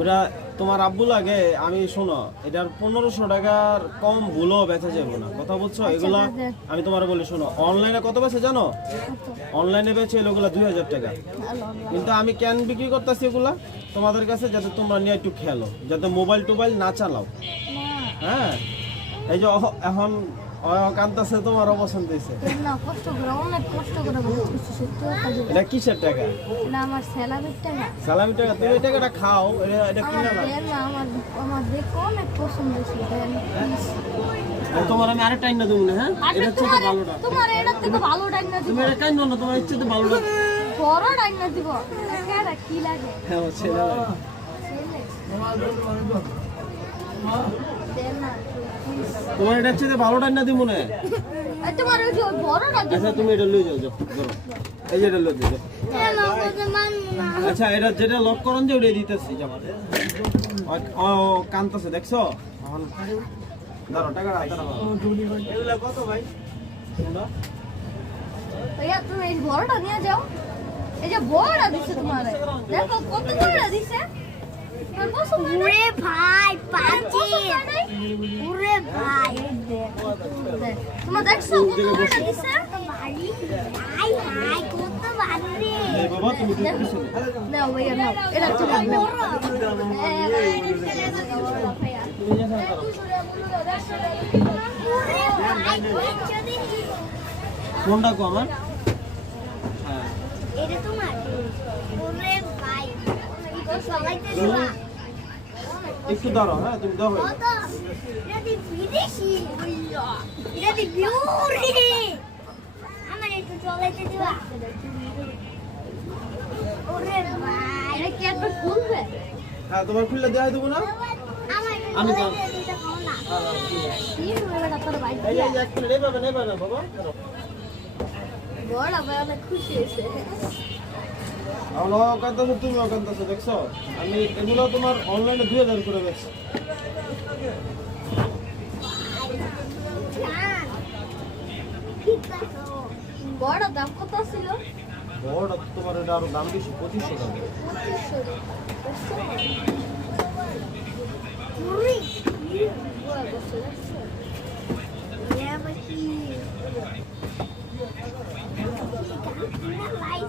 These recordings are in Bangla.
ওটা তোমার আব্বু লাগে। আমি শোনো, এটার 1500 টাকার কম ভুলও বেচা যাবে না, কথা বুঝছো? এগুলা আমি তোমার বলি, শোনো, অনলাইনে কত বেচে জানো? অনলাইনে বেচে এগুলা 2000 টাকা। কিন্তু আমি কেন বিক্রি করতেছি এগুলা তোমাদের কাছে, যাতে তোমরা নিয়ে একটু খেলো, যাতে মোবাইল টোবাইল না চালাও। হ্যাঁ, এই যে এখন কান্তাছে, তোমার অপছন্দ হয়েছে। এটা কিসের টাকা? আমার স্যালামির টাকা। সালামির টাকা? তুমি এই টাকাটা খাও, এটা কিনা না। আমার দেখো অনেক পছন্দ হয়েছে। তোমার আমি আরেকটা টাইম না দেবো না। হ্যাঁ, এটা হচ্ছে তো ভালোটা। তোমার এটা থেকে ভালো টাইম না দিব। তুমি এটা কাইন্ড না, তোমার ইচ্ছে তো ভালোটা। বড় টাইম না দিব। এটা কি লাগে? হ্যাঁ, ছেলে লাগে। তোমার এটা হচ্ছে ভালো টাইম না দিব না। তোমার ওই যে বড়টা দিব। আচ্ছা, তুমি এটা লয়ে যাও, যাও ধরো। এই যে এটা লয়ে যাও। আচ্ছা, এটা যেটা লক করন যে ওটাই দিতেছি। যাও। ও কান্তাছে, দেখছো? এখন ধরো টাকাটা, দাঁড়াও। এগুলা কত ভাই? তোমরা ভাইয়া তুমি এই বড়টা নিয়ে যাও। এই যে বড়টা দিছে তোমারে, দেখো কত বড়টা দিছে। তোমার পছন্দ না? ওরে ভাই পাচ্ছি। ওরে ভাই তোমার দেখছো কত বড়টা দিছে? হাই হাই কত ভারী রে। এই বাবা, তুমি দেখছো? নাও ভাইয়া নাও, এটা তুমি নাও। ওরে ভাই যদি কোনটা কো আমার? হ্যাঁ, এটা তোমার। ওরে ভাই সবাই তো দিবা। একটু দাঁড়াও। হ্যাঁ, তুমি দাও। কত এটা দি বিদেশি বললো। এটা দি বিউরি। আমার একটু চলাইতে দিবা। ওরে ভাই এটা কি একবার খুলবে? হ্যাঁ, তোমার খুললে দেখাই দেবো না। আমার আমি একটু তো- চলাইতে দিতে খাও না। কি হবে এটা তোর ভাই? এই যে এক মিনিট, নেবে না বাবা। বড় ভাই অনেক খুশি হয়েছে। আমার কান্তাছে, তুমি কান্তাছে, দেখছো? আমি এগুলো তোমার অনলাইনে 2000 করে বেচছি। জান ঠিক আছে। বড় দাম কত ছিল? বড়টা তোমার এটা আরো দাম বেশি, 2500 টাকা। 2500 উরি বড় বছর আছে। ইয়াবাকি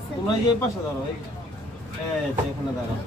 তোমরা যে এই পাশে দাঁড়াও, এই যে এখানে দাঁড়াও।